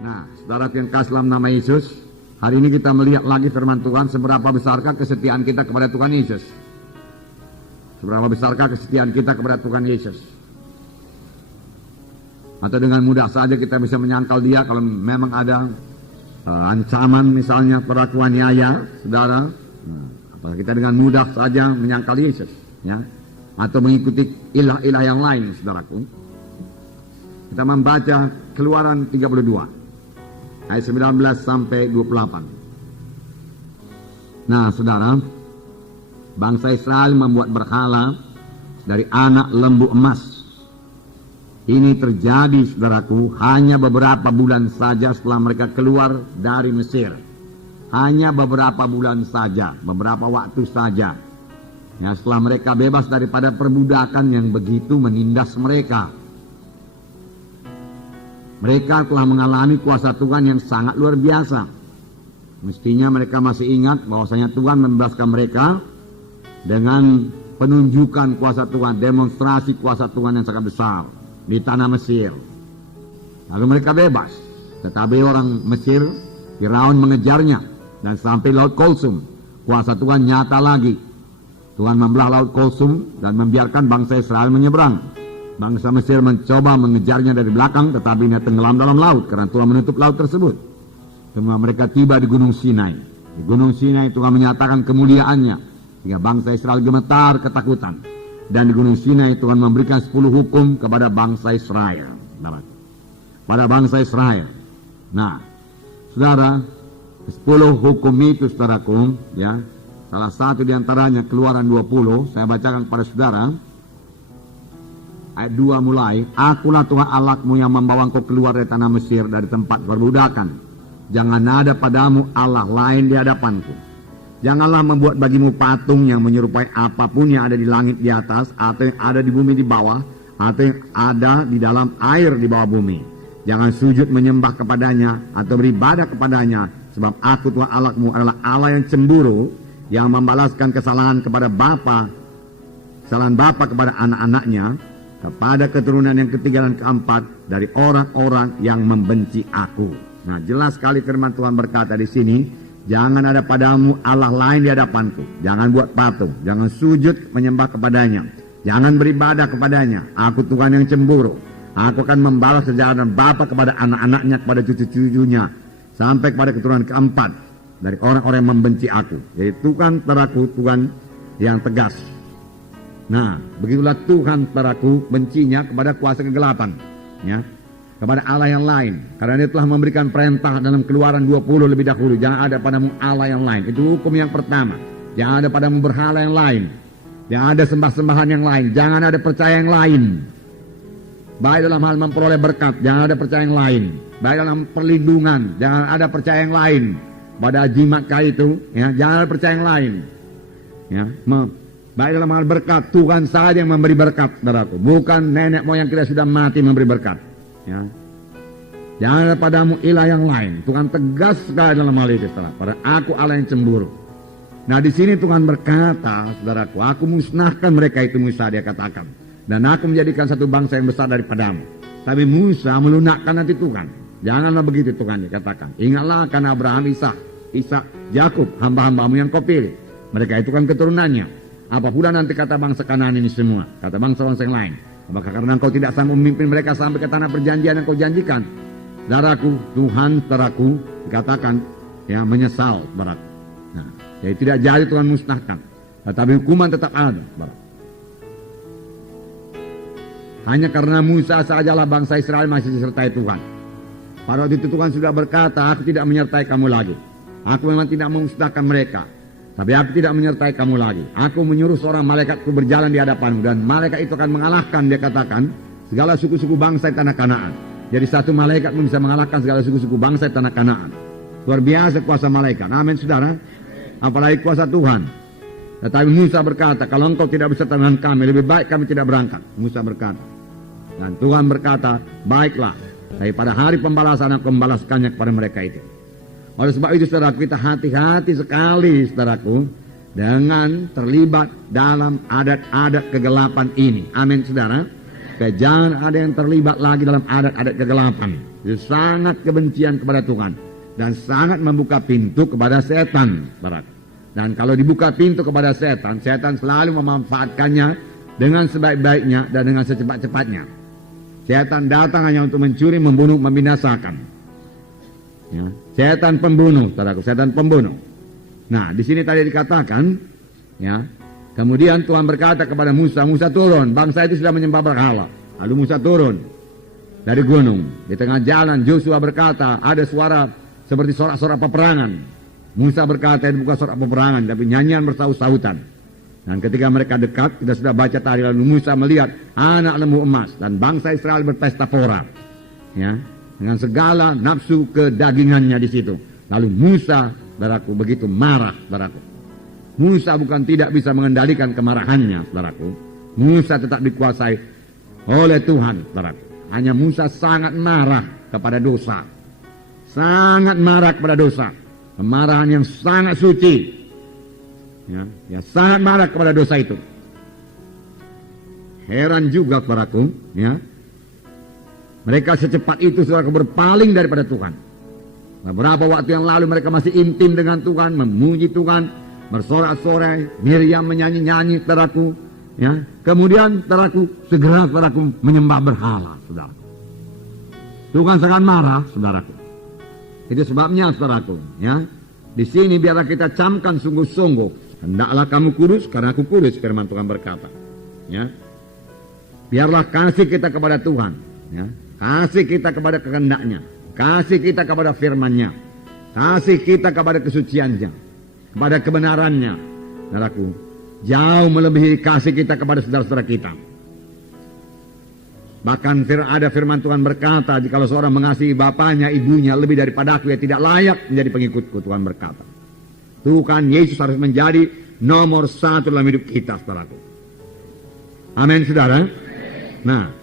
Nah, saudara yang kasih dalam nama Yesus, hari ini kita melihat lagi firman Tuhan, seberapa besarkah kesetiaan kita kepada Tuhan Yesus. Seberapa besarkah kesetiaan kita kepada Tuhan Yesus. Atau dengan mudah saja kita bisa menyangkal dia kalau memang ada ancaman misalnya perlakuan niaya, saudara. Apakah kita dengan mudah saja menyangkal Yesus, ya? Atau mengikuti ilah-ilah yang lain, saudaraku. Kita membaca Keluaran 32 ayat 19 sampai 28. Nah, saudara, bangsa Israel membuat berhala dari anak lembu emas. Ini terjadi, saudaraku, hanya beberapa bulan saja setelah mereka keluar dari Mesir. Hanya beberapa bulan saja, beberapa waktu saja. Ya, setelah mereka bebas daripada perbudakan yang begitu menindas mereka. Mereka telah mengalami kuasa Tuhan yang sangat luar biasa. Mestinya mereka masih ingat bahwasanya Tuhan membebaskan mereka dengan penunjukan kuasa Tuhan, demonstrasi kuasa Tuhan yang sangat besar di tanah Mesir. Lalu mereka bebas, tetapi orang Mesir, Firaun mengejarnya dan sampai Laut Kulsum. Kuasa Tuhan nyata lagi. Tuhan membelah Laut Kulsum dan membiarkan bangsa Israel menyeberang. Bangsa Mesir mencoba mengejarnya dari belakang, tetapi dia tenggelam dalam laut karena Tuhan menutup laut tersebut. Semua mereka tiba di Gunung Sinai. Di Gunung Sinai Tuhan menyatakan kemuliaannya sehingga bangsa Israel gemetar ketakutan. Dan di Gunung Sinai Tuhan memberikan 10 hukum kepada bangsa Israel. Pada bangsa Israel. Nah, saudara, 10 hukum itu, saudaraku, ya, salah satu diantaranya Keluaran 20, saya bacakan kepada saudara. Ayat 2 mulai, Akulah Tuhan Allahmu yang membawa engkau keluar dari tanah Mesir, dari tempat perbudakan. Jangan ada padamu Allah lain di hadapanku. Janganlah membuat bagimu patung yang menyerupai apapun yang ada di langit di atas, atau yang ada di bumi di bawah, atau yang ada di dalam air di bawah bumi. Jangan sujud menyembah kepadanya, atau beribadah kepadanya, sebab aku Tuhan Allahmu adalah Allah yang cemburu, yang membalaskan kesalahan kepada kesalahan bapa kepada anak-anaknya, kepada keturunan yang ketiga dan keempat dari orang-orang yang membenci aku. Nah, jelas sekali firman Tuhan berkata di sini, jangan ada padamu Allah lain di hadapanku. Jangan buat patung, jangan sujud menyembah kepadanya, jangan beribadah kepadanya. Aku Tuhan yang cemburu. Aku akan membalas kejahatan bapa kepada anak-anaknya, kepada cucu-cucunya, sampai kepada keturunan keempat dari orang-orang yang membenci aku. Jadi Tuhan teraku, Tuhan yang tegas. Nah, begitulah Tuhan teraku bencinya kepada kuasa kegelapan, ya, kepada Allah yang lain. Karena dia telah memberikan perintah dalam Keluaran 20 lebih dahulu, jangan ada padamu Allah yang lain. Itu hukum yang pertama. Jangan ada padamu berhala yang lain. Jangan ada sembah-sembahan yang lain. Jangan ada percaya yang lain. Baik dalam hal memperoleh berkat, jangan ada percaya yang lain. Baik dalam perlindungan, jangan ada percaya yang lain. Pada jimat itu, ya, jangan ada percaya yang lain. Ya, baik dalam hal berkat, Tuhan saja yang memberi berkat, saudaraku. Bukan nenek moyang kita sudah mati memberi berkat. Ya. Jangan ada padamu ilah yang lain. Tuhan tegas sekali dalam hal itu, saudara. Pada aku Allah yang cemburu. Nah, di sini Tuhan berkata, saudaraku, aku musnahkan mereka itu, Musa dia katakan. Dan aku menjadikan satu bangsa yang besar daripadamu. Tapi Musa melunakkan nanti Tuhan. Janganlah begitu Tuhan dia katakan. Ingatlah akan Abraham, Ishak, Yakub, hamba-hambamu yang kau pilih. Mereka itu kan keturunannya. Apa pula nanti kata bangsa Kanaan ini semua, kata bangsa-bangsa yang lain. Apakah karena engkau tidak sanggup memimpin mereka sampai ke tanah perjanjian yang kau janjikan? Saudaraku, Tuhan teraku dikatakan, ya, menyesal, saudaraku. Nah, jadi tidak jadi Tuhan musnahkan, tetapi hukuman tetap ada, saudara. Hanya karena Musa sajalah bangsa Israel masih disertai Tuhan. Pada waktu itu Tuhan sudah berkata, aku tidak menyertai kamu lagi. Aku memang tidak memusnahkan mereka, tapi aku tidak menyertai kamu lagi. Aku menyuruh seorang malaikatku berjalan di hadapanmu, dan malaikat itu akan mengalahkan, dia katakan, segala suku-suku bangsa di tanah Kanaan. Jadi satu malaikat pun bisa mengalahkan segala suku-suku bangsa di tanah Kanaan. Luar biasa kuasa malaikat. Amin, saudara. Apalagi kuasa Tuhan. Tetapi Musa berkata, kalau engkau tidak beserta dengan kami, lebih baik kami tidak berangkat. Musa berkata. Dan Tuhan berkata, baiklah, tapi pada hari pembalasan aku membalaskannya kepada mereka itu. Oleh sebab itu, saudaraku, kita hati-hati sekali, saudaraku, dengan terlibat dalam adat-adat kegelapan ini. Amin, saudara. supaya jangan ada yang terlibat lagi dalam adat-adat kegelapan. Itu sangat kebencian kepada Tuhan dan sangat membuka pintu kepada setan, saudaraku. Dan kalau dibuka pintu kepada setan, setan selalu memanfaatkannya dengan sebaik-baiknya dan dengan secepat-cepatnya. Setan datang hanya untuk mencuri, membunuh, membinasakan. Ya, setan pembunuh, saudaraku, setan pembunuh. Nah, di sini tadi dikatakan, ya, kemudian Tuhan berkata kepada Musa, Musa turun, bangsa itu sudah menyembah berhala. Lalu Musa turun dari gunung. Di tengah jalan Joshua berkata, ada suara seperti sorak-sorak peperangan. Musa berkata, itu bukan sorak peperangan, tapi nyanyian bersaut-sautan. Dan ketika mereka dekat, kita sudah baca tadi, lalu Musa melihat anak lembu emas dan bangsa Israel berpesta pora, ya, dengan segala nafsu kedagingannya di situ. Lalu Musa, saudaraku, begitu marah, saudaraku. Musa bukan tidak bisa mengendalikan kemarahannya, saudaraku. Musa tetap dikuasai oleh Tuhan, saudaraku. Hanya Musa sangat marah kepada dosa. Sangat marah kepada dosa. Kemarahan yang sangat suci. Ya, sangat marah kepada dosa itu. Heran juga, saudaraku, ya. Mereka secepat itu, saudaraku, berpaling daripada Tuhan. Beberapa waktu yang lalu mereka masih intim dengan Tuhan, memuji Tuhan, bersorak-sorai, Miriam menyanyi-nyanyi, saudaraku, ya. Kemudian, saudaraku, segera, saudaraku, menyembah berhala, saudaraku. Tuhan sangat marah, saudaraku. Itu sebabnya, saudaraku, ya. Di sini biarlah kita camkan sungguh-sungguh. Hendaklah kamu kudus karena aku kudus, firman Tuhan berkata. Ya. Biarlah kasih kita kepada Tuhan, ya. Kasih kita kepada kehendaknya, kasih kita kepada firman-Nya, kasih kita kepada kesuciannya, kepada kebenarannya. Saudaraku, jauh melebihi kasih kita kepada saudara-saudara kita. Bahkan ada firman Tuhan berkata, jikalau seorang mengasihi bapaknya, ibunya lebih daripada aku, ia tidak layak menjadi pengikutku, Tuhan berkata. Tuhan Yesus harus menjadi nomor satu dalam hidup kita, saudaraku. Amin, saudara. Nah,